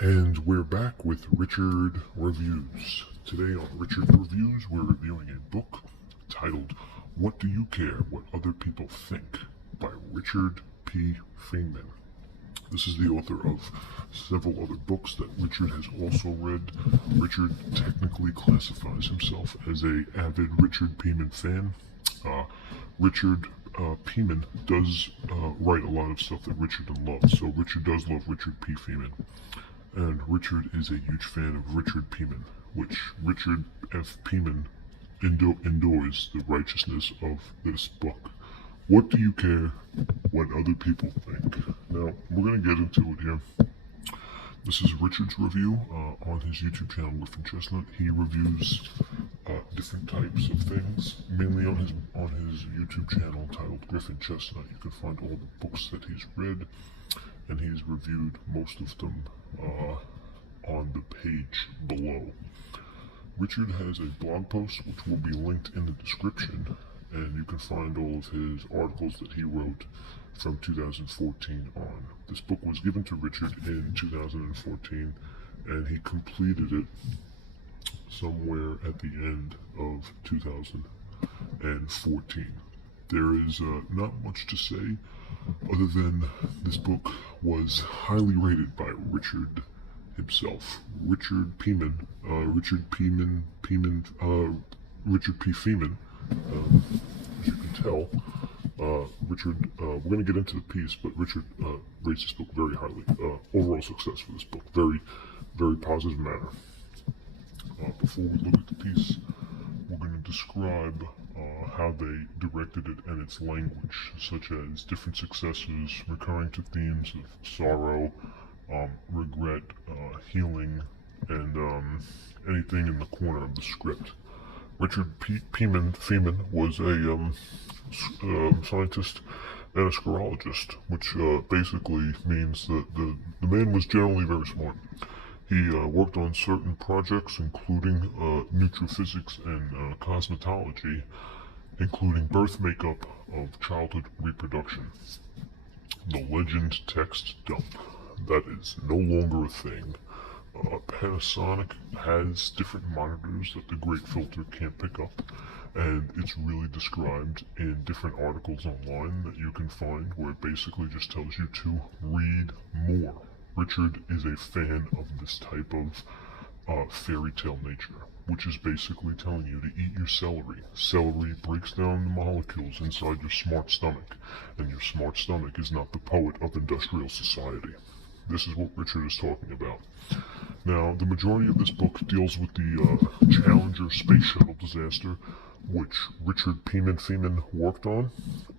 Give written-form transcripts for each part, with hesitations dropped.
And we're back with Richard Reviews. Today on Richard Reviews, we're reviewing a book titled What Do You Care What Other People Think by Richard P. Feynman. This is the author of several other books that Richard has also read. Richard technically classifies himself as an avid Richard Feynman fan. Richard Feynman does write a lot of stuff that Richard loves, so Richard does love Richard P. Feynman. And Richard is a huge fan of Richard Feynman, which Richard F. Feynman endures the righteousness of this book. What do you care what other people think? Now, we're going to get into it here. This is Richard's review on his YouTube channel, Griffin Chestnut. He reviews different types of things, mainly on his YouTube channel titled Griffin Chestnut. You can find all the books that he's read, and he's reviewed most of them on the page below. Richard has a blog post which will be linked in the description, and you can find all of his articles that he wrote from 2014 on. This book was given to Richard in 2014, and he completed it somewhere at the end of 2014. There is not much to say other than this book was highly rated by Richard himself. Richard P. Feynman, as you can tell. Richard, we're going to get into the piece, but Richard rates this book very highly. Overall success for this book, very, very positive manner. Before we look at the piece, we're going to describe how they directed it and its language, such as different successes, recurring to themes of sorrow, regret, healing, and anything in the corner of the script. Richard Feynman was a scientist and a schologist, which basically means that the man was generally very smart. He worked on certain projects, including nutrophysics and cosmetology, including birth makeup of childhood reproduction. The legend text dump. That is no longer a thing. Panasonic has different monitors that the Great Filter can't pick up, and it's really described in different articles online that you can find, where it basically just tells you to read more. Richard is a fan of this type of fairy tale nature, which is basically telling you to eat your celery. Celery breaks down the molecules inside your smart stomach, and your smart stomach is not the poet of industrial society. This is what Richard is talking about. Now, the majority of this book deals with the Challenger space shuttle disaster, which Richard Feynman worked on,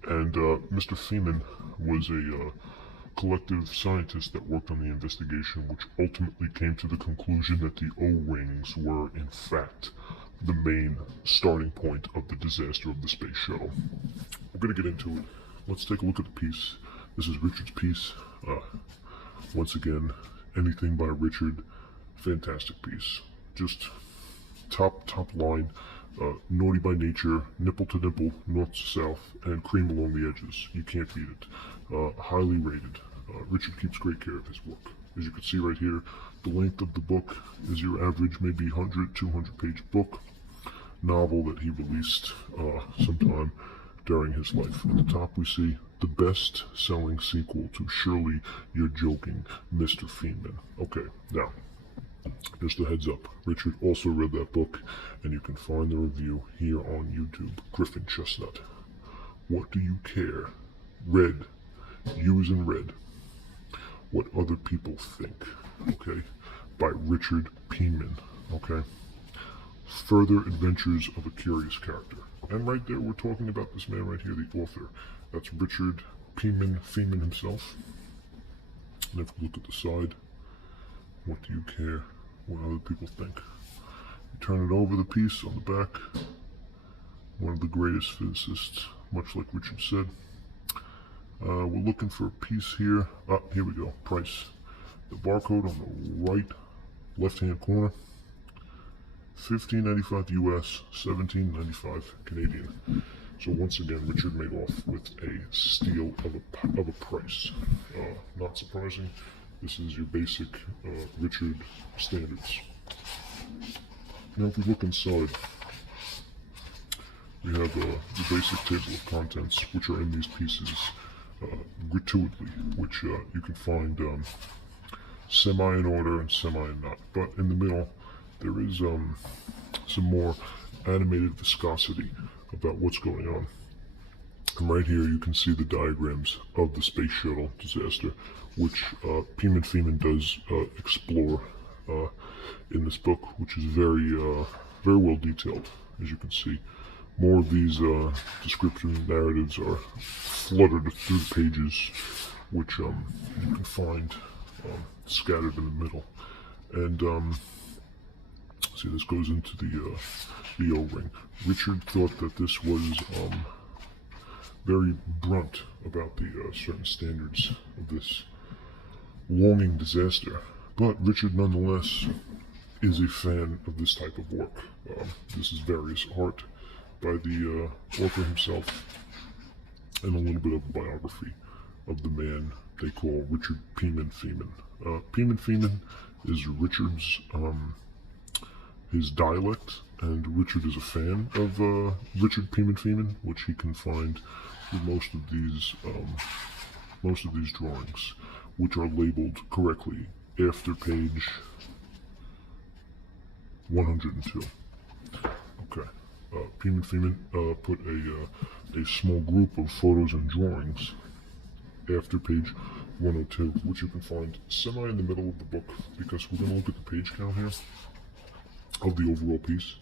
and Mr. Feynman was a collective scientist that worked on the investigation, which ultimately came to the conclusion that the O-rings were, in fact, the main starting point of the disaster of the space shuttle. We're going to get into it. Let's take a look at the piece. This is Richard's piece. Once again, anything by Richard, fantastic piece. Just top line, naughty by nature, nipple to nipple, north to south, and cream along the edges. You can't beat it. Highly rated. Richard keeps great care of his work. As you can see right here, the length of the book is your average maybe 100, 200 page book, novel that he released sometime during his life. At the top we see the best-selling sequel to Surely You're Joking, Mr. Feynman. Okay, now, just a heads up, Richard also read that book, and you can find the review here on YouTube, Griffin Chestnut. What do you care? Red. U as in red. What other people think. Okay, by Richard Feynman. Okay. Further Adventures of a Curious Character. And right there, we're talking about this man right here, the author. That's Richard Feynman himself. And if we look at the side, what do you care what other people think? You turn it over, the piece on the back. One of the greatest physicists, much like Richard said. We're looking for a piece here. Here we go. Price. The barcode on the right left-hand corner. $15.95 US, $17.95 Canadian. So once again, Richard made off with a steal of a price. Not surprising. This is your basic Richard standards. Now, if we look inside, we have the basic table of contents, which are in these pieces gratuitously, which you can find semi in order and semi in not. But in the middle, there is some more animated viscosity about what's going on. And right here, you can see the diagrams of the space shuttle disaster, which Feynman does explore in this book, which is very well detailed, as you can see. More of these description narratives are fluttered through the pages, which you can find scattered in the middle. And see, this goes into the O-ring. Richard thought that this was very blunt about the certain standards of this longing disaster. But Richard, nonetheless, is a fan of this type of work. This is various art by the author himself, and a little bit of a biography of the man they call Richard Feynman. Feynman is Richard's his dialect, and Richard is a fan of Richard Feynman, which he can find through most of these drawings, which are labeled correctly after page 102. Okay. Feynman put a small group of photos and drawings after page 102, which you can find semi in the middle of the book, because we're going to look at the page count here of the overall piece.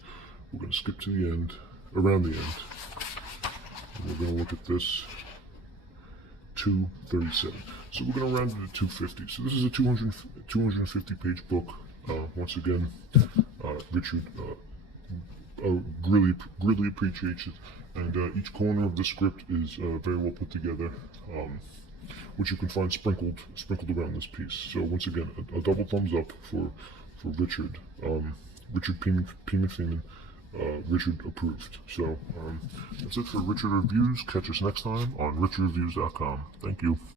We're going to skip to the end, around the end, and we're going to look at this 237. So we're going to round it to 250. So this is a 250 page book. Once again, Richard really appreciates it, and each corner of the script is very well put together, which you can find sprinkled around this piece. So once again, a double thumbs up for Richard. Richard Feynman. Richard approved. So that's it for Richard Reviews. Catch us next time on richardreviews.com. Thank you.